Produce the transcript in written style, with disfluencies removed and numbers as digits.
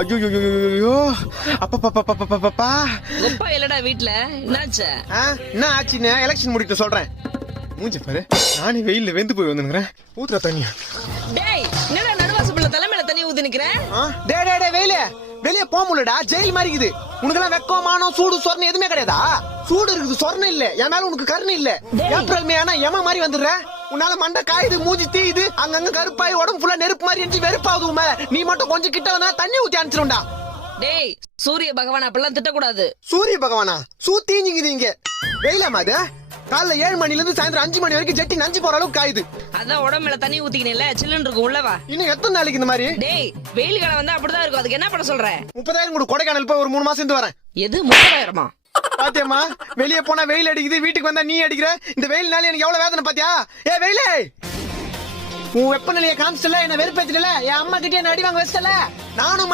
ஐயோ அப்பா அப்பா இல்லடா வீட்ல என்னாச்சு? என்ன ஆச்சுன்னு எலெக்ஷன் முடிட்டு சொல்றேன். மூஞ்ச பாரு, நானே வெயில்ல வெந்து போய் வந்துக்கிறேன். ஊத்துற தண்ணியா? டேய் என்னடா நடுவாசப்புல தலைமையில தண்ணி ஊத்தி நிக்கிறேன்? டே வெயில வெளியே போக முடியலடா, ஜெயில் மாதிரி இருக்குது. உனக்கெல்லாம் வெக்கம் மானம் சூடு சொர்ணம் எதுவுமே கிடையாதா? சூடு இருக்குது, சொர்ணம் இல்ல. என் மேல உனக்கு கருணை இல்ல. ஏப்ரல் மே ஆனா எம மாதிரி வந்துடுற. உன்னால மண்டை காயுது, மூஞ்சி தீயுது, அங்கங்க கருப்பாய் உடம்பு ஃபுல்லா நெருப்பு மாதிரி இருந்துச்சு, வெறுப்பாவது உண்மை. நீ மட்டும் கொஞ்சம் கிட்ட வந்தா தண்ணி ஊத்தி அனுப்பிச்சிருண்டா. டேய் சூரிய பகவான் அப்பெல்லாம் திட்டக்கூடாது. சூரிய பகவானா? சூத்தீஞ்சிங்குது இங்க. வெயிலாமா அது? காலைல 7 மணில இருந்து சாயந்தரம் 5 மணி வரைக்கும் ஜெட்டி நஞ்சு போற அளவுக்கு காயுது. அதான் உடம்புல தண்ணி ஊத்திக்கினேல, சில்லுன்னு இருக்கும் உள்ளவா. இன்னும் எத்தனை நாளைக்கு இந்த மாதிரி? டேய் வெயில் காலம் வந்தா அப்படிதான் இருக்கும். அதுக்கு என்ன பண்ண சொல்ற? 30,000 கூட கொடைக்கானல் போய் ஒரு 3 மாசம் இருந்து வரேன். எது 30,000? பாத்தியம்மா, வெளியே போனா வெயில் அடிக்குது, வீட்டுக்கு வந்தா நீ அடிக்கிற. இந்த வெயில்னால எனக்கு எவ்வளவு வேதனை பாத்தியா? ஏ வெயிலே, உன் வெப்பநிலையை காமிச்சல, என்ன வெறுப்பேத்தில, என் அம்மா கிட்டே என்ன அடி வாங்க வச்சல. நானும்